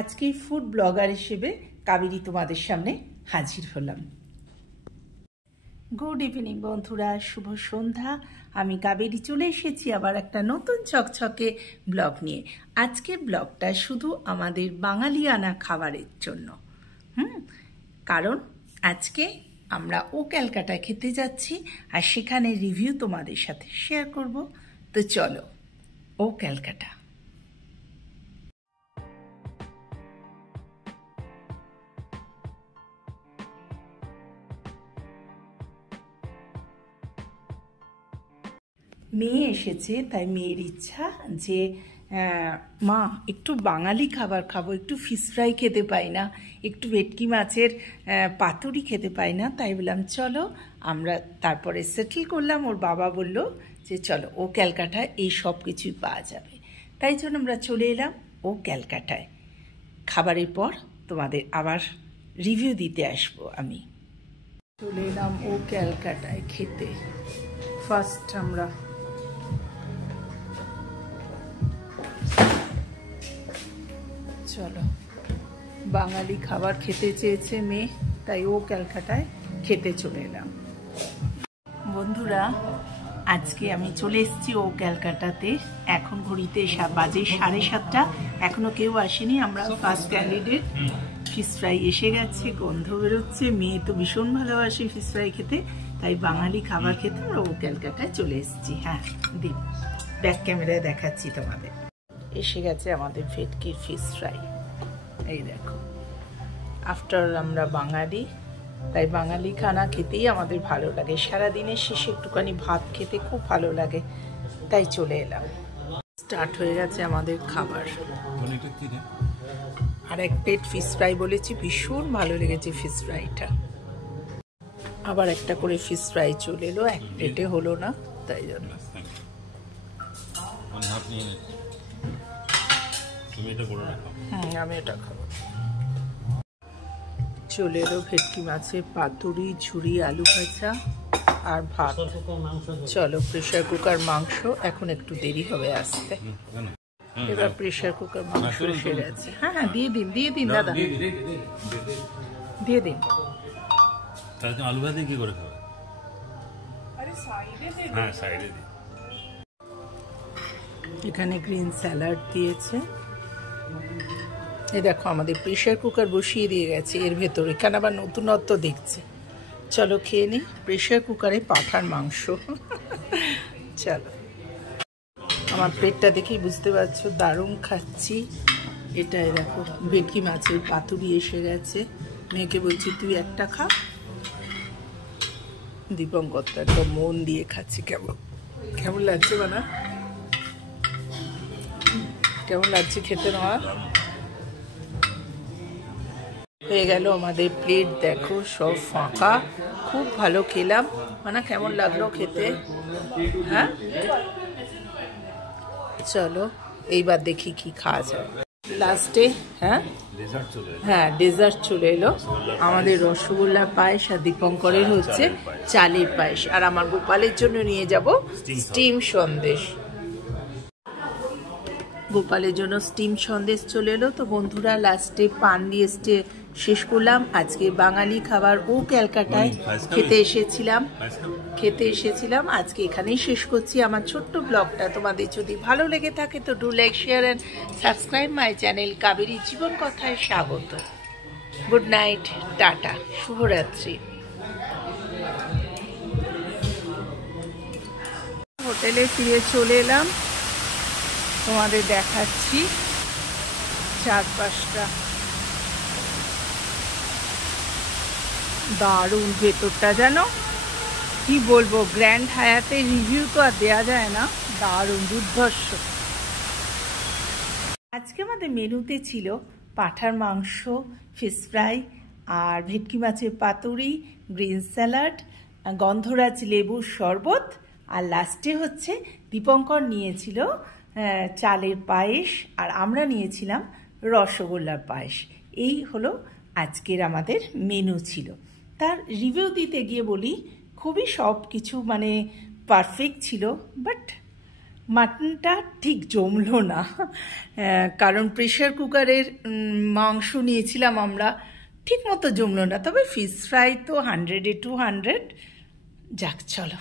আজকে food blogger হিসেবে কাবেরী তোমাদের সামনে হাজির হলাম। গুড ইভিনিং বন্ধুরা, শুভ সন্ধ্যা। আমি কাবেরী চলে এসেছি আবার একটা নতুন চকচকে ব্লগ নিয়ে। আজকের ব্লগটা শুধু আমাদের বাঙালিয়ানা খাবারের জন্য। কারণ আজকে আমরা ও ক্যালকাটা খেতে যাচ্ছি আর সেখানে রিভিউ তোমাদের সাথে শেয়ার করব। তো চলো ও ক্যালকাটা। মেয়ে এসেছে, তাই মেয়ের ইচ্ছা যে মা একটু বাঙালি খাবার খাবো, একটু ফিশ ফ্রাই খেতে পাই না, একটু ভেটকি মাছের পাতুরি খেতে পাই না। তাই বললাম চলো, আমরা তারপরে সেটেল করলাম। ওর বাবা বলল যে চলো ও ক্যালকাটায় এই সব কিছুই পাওয়া যাবে। তাই জন্য আমরা চলে এলাম ও ক্যালকাটায়। খাবারের পর তোমাদের আবার রিভিউ দিতে আসবো। আমি চলে এলাম ও ক্যালকাটায় খেতে। ফার্স্ট আমরা চলো, বাঙালি খাবার খেতে চেয়েছে মেয়ে, তাই ও ক্যালকাটায় খেতে চলে এলাম। বন্ধুরা, আজকে আমি চলে এসেছি ও ক্যালকাটাতে। এখন ঘড়িতে বাজে 7:30। এখনো কেউ আসেনি। আমরা ফার্স্ট ক্যান্ডিডেট। ফিশ ফ্রাই এসে গেছে, গন্ধ বেরোচ্ছে। মেয়ে তো ভীষণ ভালোবাসে ফিশ ফ্রাই খেতে, তাই বাঙালি খাবার খেতে আমরা ও ক্যালকাটায় চলে এসেছি। হ্যাঁ দিন, ব্যাক ক্যামেরায় দেখাচ্ছি তোমাদের। এসে গেছে আমাদের ভেটকির ফিশ ফ্রাই। এই দেখো, আফটার আমরা বাঙালি, তাই বাঙালি খানা খেতেই আমাদের ভালো লাগে। সারাদিনের শেষে একটুখানি ভাত খেতে খুব ভালো লাগে, তাই চলে এলাম। স্টার্ট হয়ে গেছে আমাদের খাবার। আর এক প্লেট ফিশ ফ্রাই বলেছি, ভীষণ ভালো লেগেছে ফিশ ফ্রাইটা। আবার একটা করে ফিশ ফ্রাই চলে এলো, এক প্লেটে হলো না, তাই জন্য। আমি এটা খাবো। চলে এলো ভেটকি মাছের পাতুরি, ঝুরি, আলু ভাজা আর ভাত। চলো, প্রেশার কুকার মাংস এখন একটু দেরি হবে আসতে। এবার প্রেশার কুকার মাংস এসে গেছে। হ্যাঁ হ্যাঁ, দিয়ে দিন দিয়ে দিন দাদা, দিয়ে দিন। আলু ভাজা কি করে খাবে? হ্যাঁ, সাইডে দিন। এখানে গ্রিন স্যালাড দিয়েছে। এই দেখো, আমাদের প্রেশার কুকার বসিয়ে দিয়ে গেছে এর ভেতর। এখানে আবার নতুনত্ব দেখছে। চলো খেয়ে নিই প্রেশার কুকারে পাঠার মাংস। চলো, আমার পেটটা দেখেই বুঝতে পারছো দারুণ খাচ্ছি। এটাই দেখো, ভেটকি মাছের পাতুরি এসে গেছে। মেয়েকে বলছি তুই একটা খা। দীপঙ্কর তো একদম মন দিয়ে খাচ্ছি। কেমন লাগছে বানা? কেমন লাগছে খেতে? নেওয়া হয়ে গেল আমাদের প্লেট। দেখো সব ফাঁকা। খুব ভালো খেলাম। মানে কেমন লাগলো খেতে? হ্যাঁ, চলো এইবার দেখি কি খাওয়া যায় লাস্টে। হ্যাঁ হ্যাঁ, ডেজার্ট চলে এলো। আমাদের রসগোল্লা পায়েস, আর দীপঙ্করের হচ্ছে চালের পায়েস, আর আমার গোপালের জন্য নিয়ে যাব স্টিম সন্দেশ। গোপালের জন্য স্টিম সন্দেশ চলে এলো। তো বন্ধুরা, লাস্টে পান দিয়ে শেষ করলাম। আজকে বাঙালি খাবার ও ক্যালকাটায় খেতে এসেছিলাম। আজকে এখানেই শেষ করছি আমার ছোট্ট ব্লগটা। তোমাদের যদি ভালো লেগে থাকে তো do like, share and subscribe my channel Kaberi জীবন কথায় স্বাগত। গুড নাইট, টাটা, শুভরাত্রি। হোটেলে ফিরে চলে এলাম। তোমাদের দেখাচ্ছি চারপাশটা। দারুণ ভেতরটা, জানো কি বলবো, গ্র্যান্ড হায়াতের রিভিউ তো আর দেওয়া যায় না। দারুণ দুর্ধর্ষ। আজকে আমাদের মেনুতে ছিল পাঠার মাংস, ফিশ ফ্রাই, আর ভেটকি মাছের পাতুরি, গ্রিন স্যালাড, গন্ধরাজ লেবুর শরবত, আর লাস্টে হচ্ছে দীপঙ্কর নিয়েছিল চালের পায়েস, আর আমরা নিয়েছিলাম রসগোল্লার পায়েস। এই হলো আজকের আমাদের মেনু ছিল। তার রিভিউ দিতে গিয়ে বলি, খুবই সব কিছু মানে পারফেক্ট ছিল, বাট মাটনটা ঠিক জমলো না, কারণ প্রেশার কুকারের মাংস নিয়েছিলাম আমরা, ঠিক মতো জমলো না। তবে ফিশ ফ্রাই তো 100-এ 200। যাক চলো।